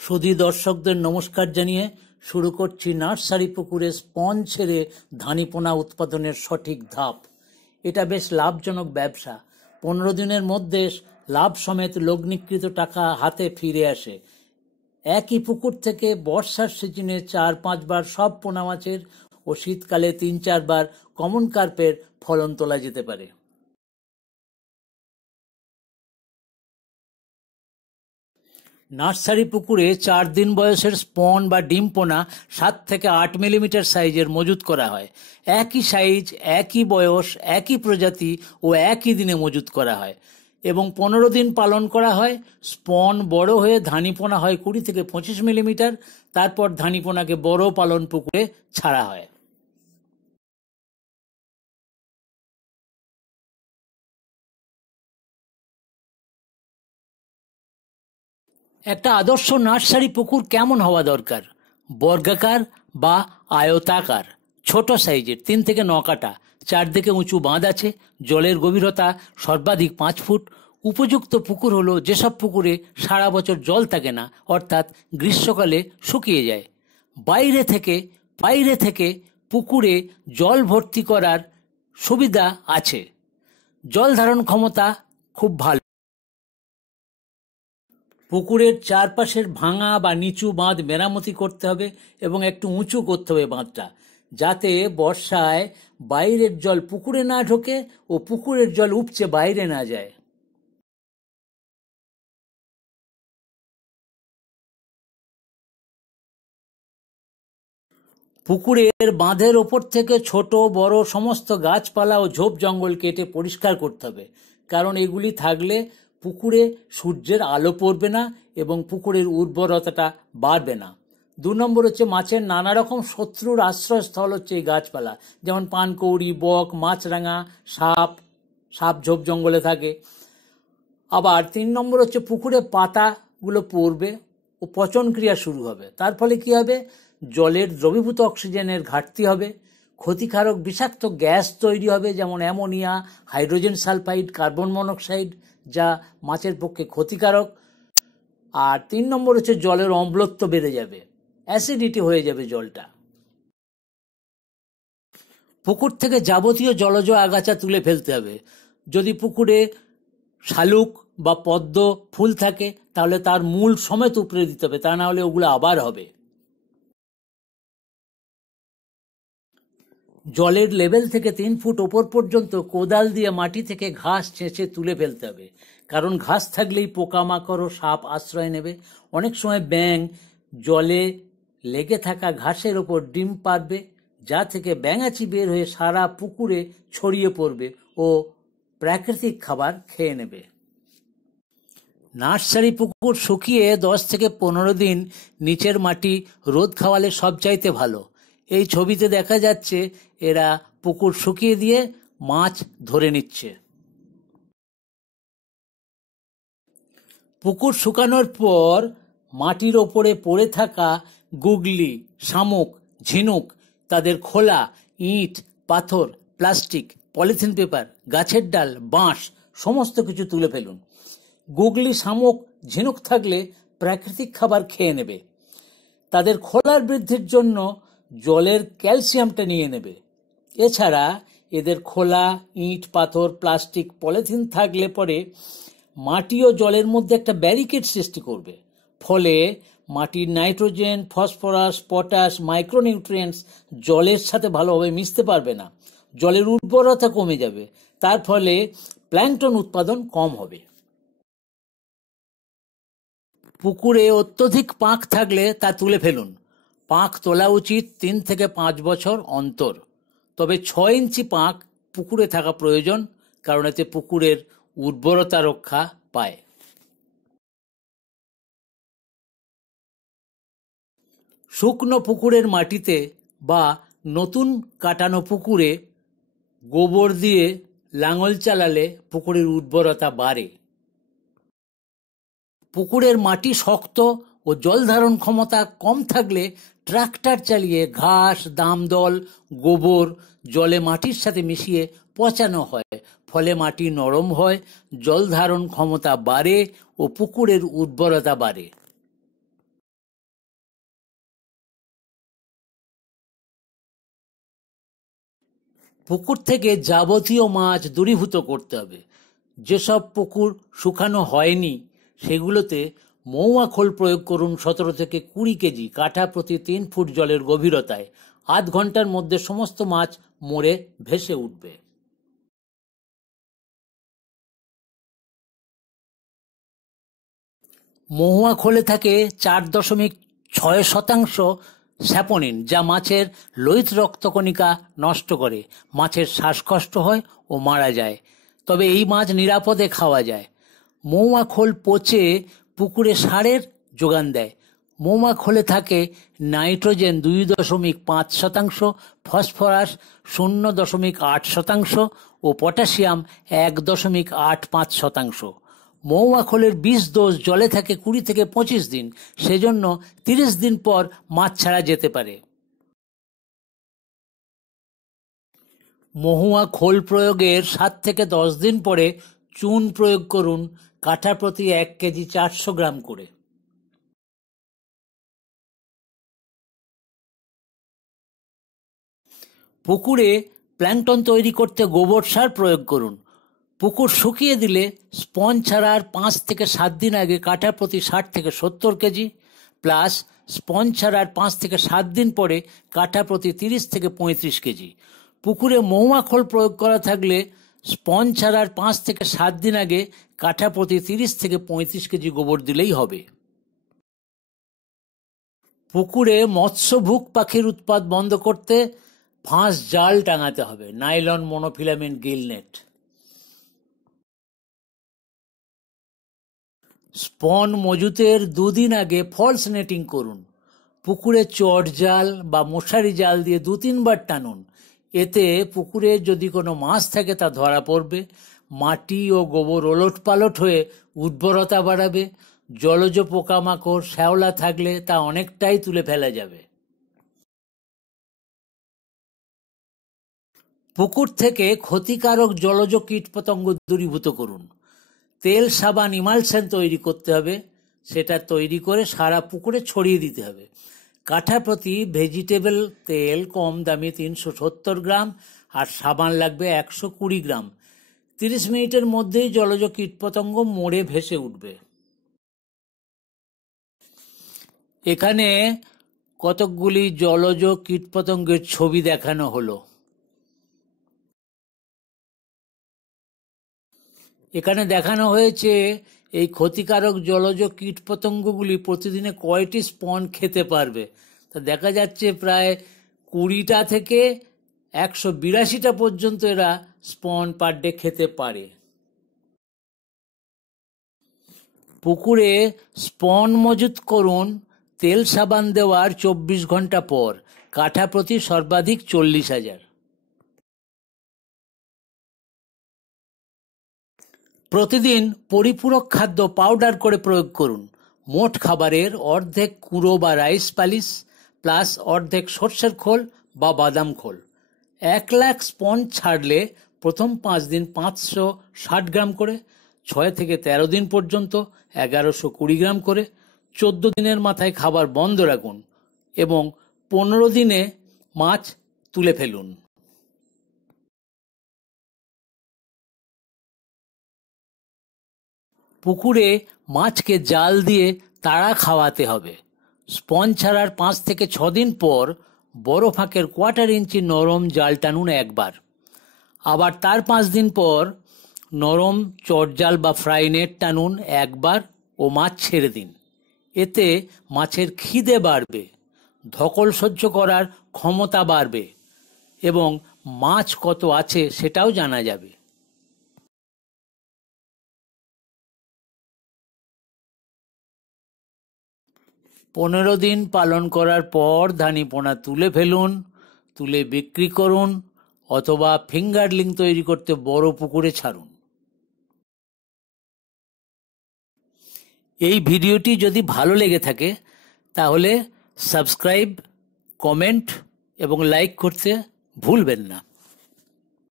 সুধী দর্শকদের নমস্কার জানিয়ে শুরু করছি নার্সারি পুকুরে স্পঞ্জ ছেড়ে ধানীপোনা উৎপাদনের সঠিক ধাপ। এটা বেশ লাভজনক ব্যবসা। 15 দিনের মধ্যে লাভ সমেত লগ্নিকৃত টাকা হাতে ফিরে আসে। একই পুকুর থেকে বর্ষার সিজনে 4-5 বার সব পোনা মাছের ও শীতকালে 3-4 বার কমন কার্পের ফলন তোলা যেতে পারে। নার্সারি পুকুরে 4 দিন বয়সের স্পন বা ডিম পোনা 7 থেকে 8 মিলিমিটার সাইজের মজুত করা হয়। একই সাইজ, একই বয়স, একই প্রজাতি ও একই দিনে মজুত করা হয় এবং 15 দিন পালন করা হয়। স্পন বড় হয়ে ধানীপোনা হয় 20 থেকে 25 মিলিমিটার। তারপর ধানীপোনাকে বড় পালন পুকুরে ছাড়া হয়। একটা আদর্শ নার্সারি পুকুর কেমন হওয়া দরকার? বর্গাকার বা আয়তাকার, ছোট সাইজের, 3 থেকে 9 কাঠা, চারদিকে উঁচু বাঁধ আছে, জলের গভীরতা সর্বাধিক 5 ফুট। উপযুক্ত পুকুর হলো যেসব পুকুরে সারা বছর জল থাকে না, অর্থাৎ গ্রীষ্মকালে শুকিয়ে যায়। বাইরে থেকে পুকুরে জল ভর্তি করার সুবিধা আছে। জল ধারণ ক্ষমতা খুব ভালো। পুকুরের চারপাশের ভাঙা বা নিচু বাঁধ মেরামতি করতে হবে এবং একটু উঁচু করতে হবে বাঁধটা, যাতে বর্ষায় বাইরের জল পুকুরে না ঢোকে ও পুকুরের জল উপচে বাইরে না যায়। পুকুরের বাঁধের ওপর থেকে ছোট বড় সমস্ত গাছপালা ও ঝোপ জঙ্গল কেটে পরিষ্কার করতে হবে, কারণ এগুলি থাকলে পুকুরে সূর্যের আলো পড়বে না এবং পুকুরের উর্বরতাটা বাড়বে না। 2 নম্বর হচ্ছে মাছের নানা রকম শত্রুর আশ্রয়স্থল হচ্ছে এই গাছপালা, যেমন পানকৌড়ি, বক, মাছরাঙা, সাপ ঝোপ জঙ্গলে থাকে। আবার 3 নম্বর হচ্ছে পুকুরে পাতাগুলো পড়বে ও পচন ক্রিয়া শুরু হবে। তার ফলে কি হবে? জলের দ্রবীভূত অক্সিজেনের ঘাটতি হবে, ক্ষতিকারক বিষাক্ত গ্যাস তৈরি হবে, যেমন ammonia, hydrogen sulphide, carbon monoxide, যা মাছের পক্ষে ক্ষতিকারক। আর 3 নম্বর হচ্ছে জলের অম্লত্ব বেড়ে যাবে, অ্যাসিডিটি হয়ে যাবে জলটা। পুকুর থেকে যাবতীয় জলজ আগাছা তুলে ফেলতে হবে। যদি পুকুরে শালুক বা পদ্ম ফুল থাকে তাহলে তার মূল সমেত উপড়ে দিতে হবে, তা না হলে ওগুলো আবার হবে। জলের লেভেল থেকে 3 ফুট ওপর পর্যন্ত কোদাল দিয়ে মাটি থেকে ঘাস ছেঁচে তুলে ফেলতে হবে, কারণ ঘাস থাকলেই পোকামাকড় ও সাপ আশ্রয় নেবে। অনেক সময় ব্যাঙ জলে লেগে থাকা ঘাসের ওপর ডিম পারবে, যা থেকে ব্যাঙাচি বের হয়ে সারা পুকুরে ছড়িয়ে পড়বে ও প্রাকৃতিক খাবার খেয়ে নেবে। নার্সারি পুকুর শুকিয়ে 10 থেকে 15 দিন নিচের মাটি রোদ খাওয়ালে সবচাইতে ভালো। এই ছবিতে দেখা যাচ্ছে এরা পুকুর শুকিয়ে দিয়ে মাছ ধরে নিচ্ছে। পুকুর শুকানোর পর মাটির ওপরে পড়ে থাকা গুগলি, শামুক, ঝিনুক, তাদের খোলা, ইট, পাথর, প্লাস্টিক, পলিথিন পেপার, গাছের ডাল, বাঁশ সমস্ত কিছু তুলে ফেলুন। গুগলি, শামুক, ঝিনুক থাকলে প্রাকৃতিক খাবার খেয়ে নেবে। তাদের খোলার বৃদ্ধির জন্য জলের ক্যালসিয়ামটা নিয়ে নেবে। এছাড়া এদের খোলা, ইট, পাথর, প্লাস্টিক, পলিথিন থাকলে পরে মাটি ও জলের মধ্যে একটা ব্যারিকেড সৃষ্টি করবে। ফলে মাটির নাইট্রোজেন, ফসফরাস, পটাশ, মাইক্রোনিউট্রিয়েন্টস জলের সাথে ভালোভাবে মিশতে পারবে না। জলের উর্বরতা কমে যাবে। তার ফলে প্ল্যাঙ্কটন উৎপাদন কম হবে। পুকুরে অত্যধিক পাঁক থাকলে তা তুলে ফেলুন। পাঁক তোলা উচিত 3 থেকে 5 বছর অন্তর। তবে 6 ইঞ্চি পাঁক পুকুরে থাকা প্রয়োজন, কারণ এতে পুকুরের উর্বরতা রক্ষা পায়। শুকনো পুকুরের মাটিতে বা নতুন কাটানো পুকুরে গোবর দিয়ে লাঙল চালালে পুকুরের উর্বরতা বাড়ে। পুকুরের মাটি শক্ত ও জল ধারণ ক্ষমতা কম থাকলে ট্রাক্টর চালিয়ে ঘাস, দামদল, গোবর জলে মাটির সাথে মিশিয়ে পচানো হয়। ফলে মাটি নরম হয়, জল ধারণ ক্ষমতা বাড়ে ও পুকুরের উর্বরতা বাড়ে। পুকুর থেকে যাবতীয় মাছ দূরীভূত করতে হবে। যেসব পুকুর শুকানো হয়নি সেগুলোতে মৌয়া খোল প্রয়োগ করুন 17 থেকে 20 কেজি কাঠা প্রতি 3 ফুট জলের গভীরতায়। আধ ঘন্টার মধ্যে সমস্ত মাছ মরে ভেসে উঠবে। মহুয়া খোলে থাকে 4.6% স্যাপোনিন, যা মাছের লোহিত রক্তকণিকা নষ্ট করে। মাছের শ্বাসকষ্ট হয় ও মারা যায়, তবে এই মাছ নিরাপদে খাওয়া যায়। মহুয়া খোল পচে পুকুরে সারের যোগান দেয়। মহুয়া খোলে থাকে নাইট্রোজেন 2.5%, ফসফরাস 0.8% ও পটাশিয়াম 1.85%। মহুয়া খোলের 20 ডোজ জলে থাকে 20 থেকে 25 দিন, সেজন্য 30 দিন পর মাছ ছাড়া যেতে পারে। মহুয়া খোল প্রয়োগের 7 থেকে 10 দিন পরে চুন প্রয়োগ করুন, কাঠা প্রতি 1 কেজি 400 গ্রাম করে। পুকুরে প্ল্যাঙ্কটন তৈরি করতে গোবর সার প্রয়োগ করুন। পুকুর শুকিয়ে দিলে স্পঞ্জ ছাড়ার 5 থেকে 7 দিন আগে কাঠা প্রতি 60 থেকে 70 কেজি, প্লাস স্পঞ্জ ছাড়ার 5 থেকে 7 দিন পরে কাঠা প্রতি 30 থেকে 35 কেজি। পুকুরে মহুয়া খোল প্রয়োগ করা থাকলে স্পঞ্জ ছাড়ার 5 থেকে 7 দিন আগে কাঠা প্রতি 30 থেকে 35 কেজি গোবর দিলেই হবে। পুকুরে মৎস্যভুক পাখির উৎপাত বন্ধ করতে ফাঁস জাল টাঙাতে হবে, নাইলন মনোফিলামেন্ট গিল নেট। স্পন মজুতের 2 দিন আগে ফলস নেটিং করুন। পুকুরে চট জাল বা মশারি জাল দিয়ে 2-3 বার টানুন। এতে পুকুরে যদি কোনো মাছ থাকে তা ধরা পড়বে। মাটি ও গোবর ওলট পালট হয়ে উর্বরতা বাড়াবে। জলজ পোকামাকড় শ্যাওলা থাকলে তা অনেকটাই তুলে ফেলা যাবে। পুকুর থেকে ক্ষতিকারক জলজ কীটপতঙ্গ দূরীভূত করুন। তেল সাবান ইমালশন তৈরি করতে হবে, সেটা তৈরি করে সারা পুকুরে ছড়িয়ে দিতে হবে। কাঠা প্রতি ভেজিটেবল তেল কম দামি 370 গ্রাম আর সাবান লাগবে 120 গ্রাম। 30 মিনিটের মধ্যেই জলজ কীটপতঙ্গ মরে ভেসে উঠবে। এখানে কতকগুলি জলজ কীটপতঙ্গের ছবি দেখানো হলো। এখানে দেখানো হয়েছে এই ক্ষতিকারক জলজ কীটপতঙ্গগুলি প্রতিদিনে কয়টি স্পন খেতে পারবে। তা দেখা যাচ্ছে প্রায় 20টা থেকে 182টা পর্যন্ত এরা স্পন পার ডে খেতে পারে। পুকুরে স্পন মজুত করুন তেল সাবান দেওয়ার 24 ঘন্টা পর, কাঠা প্রতি সর্বাধিক 40,000। প্রতিদিন পরিপূরক খাদ্য পাউডার করে প্রয়োগ করুন। মোট খাবারের অর্ধেক কুড়ো বা রাইস পালিশ প্লাস অর্ধেক সর্ষের খোল বা বাদাম খোল। 1 লাখ স্পঞ্জ ছাড়লে প্রথম 5 দিন 560 গ্রাম করে, 6 থেকে 13 দিন পর্যন্ত 1120 গ্রাম করে, 14 দিনের মাথায় খাবার বন্ধ রাখুন এবং 15 দিনে মাছ তুলে ফেলুন। পুকুরে মাছকে জাল দিয়ে তাড়া খাওয়াতে হবে। স্পঞ্জ ছাড়ার 5 থেকে 6 দিন পর বড় ফাঁকের 1/4 ইঞ্চি নরম জাল টানুন একবার। আবার তার 5 দিন পর নরম চটজাল বা ফ্রাই নেট টানুন একবার ও মাছ ছেড়ে দিন। এতে মাছের খিদে বাড়বে, ধকল সহ্য করার ক্ষমতা বাড়বে এবং মাছ কত আছে সেটাও জানা যাবে। পনেরো দিন পালন করার পর ধানিপোনা তুলে ফেলুন, তুলে বিক্রি করুন অথবা ফিঙ্গারলিং তৈরি করতে বড় পুকুরে ছাড়ুন। এই ভিডিওটি যদি ভালো লেগে থাকে তাহলে সাবস্ক্রাইব, কমেন্ট এবং লাইক করতে ভুলবেন না।